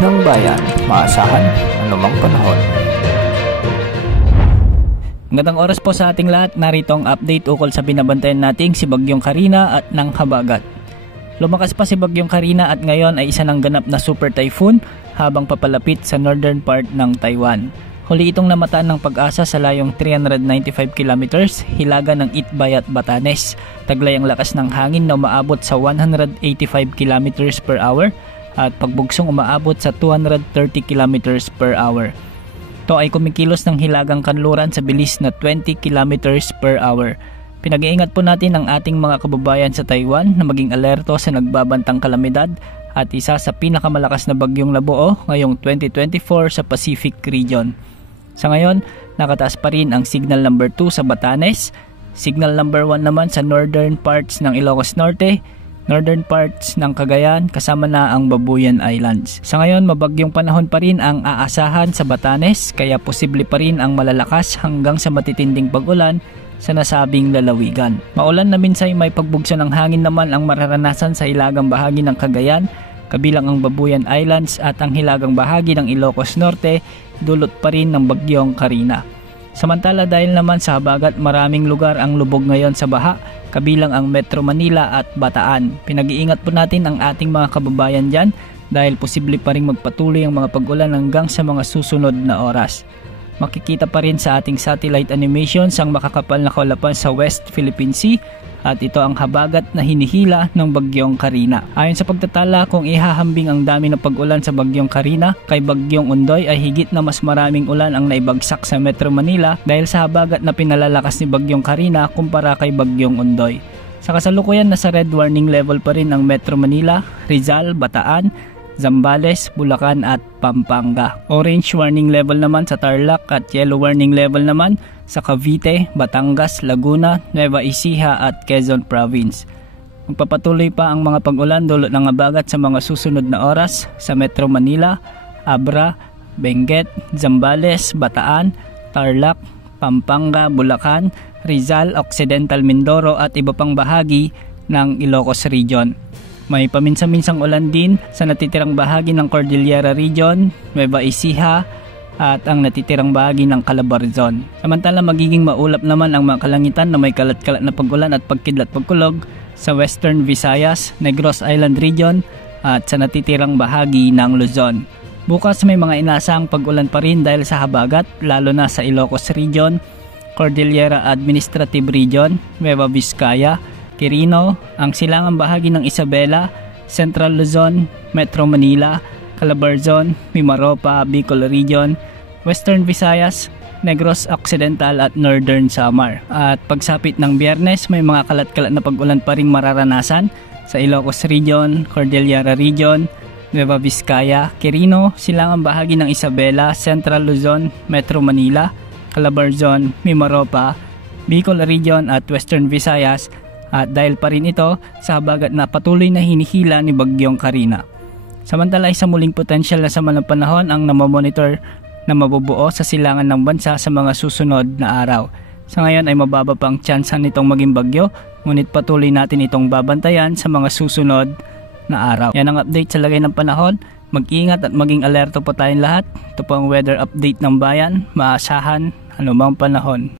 ng bayan, maasahan anumang panahon. Magandang oras po sa ating lahat. Narito ang update ukol sa binabantayan nating si Bagyong Carina at ng habagat. Lumakas pa si Bagyong Carina at ngayon ay isa ng ganap na super typhoon habang papalapit sa northern part ng Taiwan. Huli itong namataan ng Pag-asa sa layong 395 kilometers hilaga ng Itbay at Batanes. Taglay ang lakas ng hangin na umaabot sa 185 kilometers per hour at pagbugsong umaabot sa 230 kilometers per hour. Ito ay kumikilos ng hilagang kanluran sa bilis na 20 kilometers per hour. Pinag-iingat po natin ang ating mga kababayan sa Taiwan na maging alerto sa nagbabantang kalamidad at isa sa pinakamalakas na bagyong nabuo ngayong 2024 sa Pacific region. Sa ngayon, nakataas pa rin ang signal number 2 sa Batanes, signal number 1 naman sa northern parts ng Ilocos Norte, northern parts ng Cagayan kasama na ang Babuyan Islands. Sa ngayon, mabagyong panahon pa rin ang aasahan sa Batanes kaya posible pa rin ang malalakas hanggang sa matitinding pag-ulan sa nasabing lalawigan. Maulan na minsay may pagbugso ng hangin naman ang mararanasan sa hilagang bahagi ng Cagayan, kabilang ang Babuyan Islands at ang hilagang bahagi ng Ilocos Norte, dulot pa rin ng Bagyong Carina. Samantala dahil naman sa habagat maraming lugar ang lubog ngayon sa baha, kabilang ang Metro Manila at Bataan. Pinag-iingat po natin ang ating mga kababayan dyan dahil posible pa rin magpatuloy ang mga pag-ulan hanggang sa mga susunod na oras. Makikita pa rin sa ating satellite animations ang makakapal na kaulapan sa West Philippine Sea at ito ang habagat na hinihila ng Bagyong Carina. Ayon sa pagtatala, kung ihahambing ang dami ng pag-ulan sa Bagyong Carina kay Bagyong Ondoy ay higit na mas maraming ulan ang naibagsak sa Metro Manila dahil sa habagat na pinalalakas ni Bagyong Carina kumpara kay Bagyong Ondoy. Sa kasalukuyan, nasa red warning level pa rin ang Metro Manila, Rizal, Bataan, Zambales, Bulacan at Pampanga. Orange warning level naman sa Tarlac at yellow warning level naman sa Cavite, Batangas, Laguna, Nueva Ecija at Quezon Province. Magpapatuloy pa ang mga pag-ulan dulot ng habagat sa mga susunod na oras sa Metro Manila, Abra, Benguet, Zambales, Bataan, Tarlac, Pampanga, Bulacan, Rizal, Occidental Mindoro at iba pang bahagi ng Ilocos Region. May paminsan-minsang ulan din sa natitirang bahagi ng Cordillera Region, Nueva Ecija at ang natitirang bahagi ng Calabarzon. Samantala magiging maulap naman ang mga kalangitan na may kalat-kalat na pag-ulan at pagkidlat pagkulog sa Western Visayas, Negros Island Region at sa natitirang bahagi ng Luzon. Bukas may mga inaasahang pag-ulan pa rin dahil sa habagat lalo na sa Ilocos Region, Cordillera Administrative Region, Nueva Vizcaya, Quirino, ang silangang bahagi ng Isabela, Central Luzon, Metro Manila, Calabarzon, Mimaropa, Bicol Region, Western Visayas, Negros Occidental at Northern Samar. At pagsapit ng Biyernes, may mga kalat-kalat na pag-ulan pa ring mararanasan sa Ilocos Region, Cordillera Region, Nueva Vizcaya, Quirino, silangang bahagi ng Isabela, Central Luzon, Metro Manila, Calabarzon, Mimaropa, Bicol Region at Western Visayas. At dahil pa rin ito sa habagat na patuloy na hinihila ni Bagyong Carina. Samantala ay sa muling potensyal na sama ng panahon ang namomonitor na mabubuo sa silangan ng bansa sa mga susunod na araw. Sa ngayon ay mababa pang tsansa nitong maging bagyo, ngunit patuloy natin itong babantayan sa mga susunod na araw. Yan ang update sa lagay ng panahon. Mag-ingat at maging alerto po tayong lahat. Ito po ang weather update ng bayan, maasahan anumang panahon.